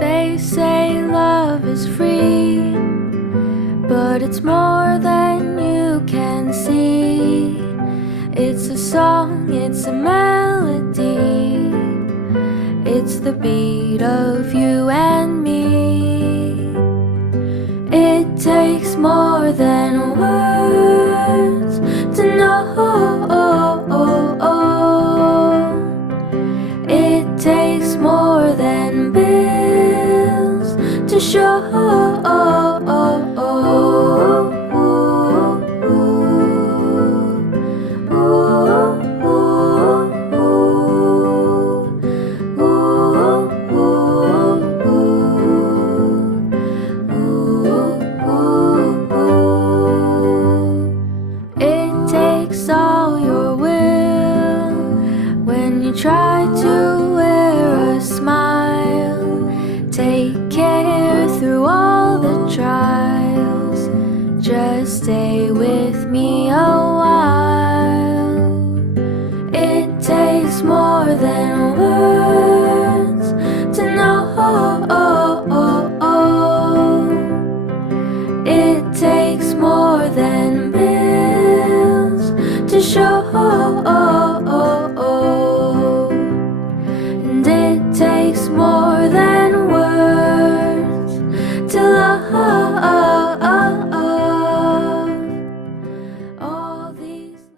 They say love is free, but it's more than you can see. It's a song, it's a melody, it's the beat of you and me. It takes more than words to know. It takes more than bills to show. Try to wear a smile, take care through all the trials, just stay with me a while. It takes more than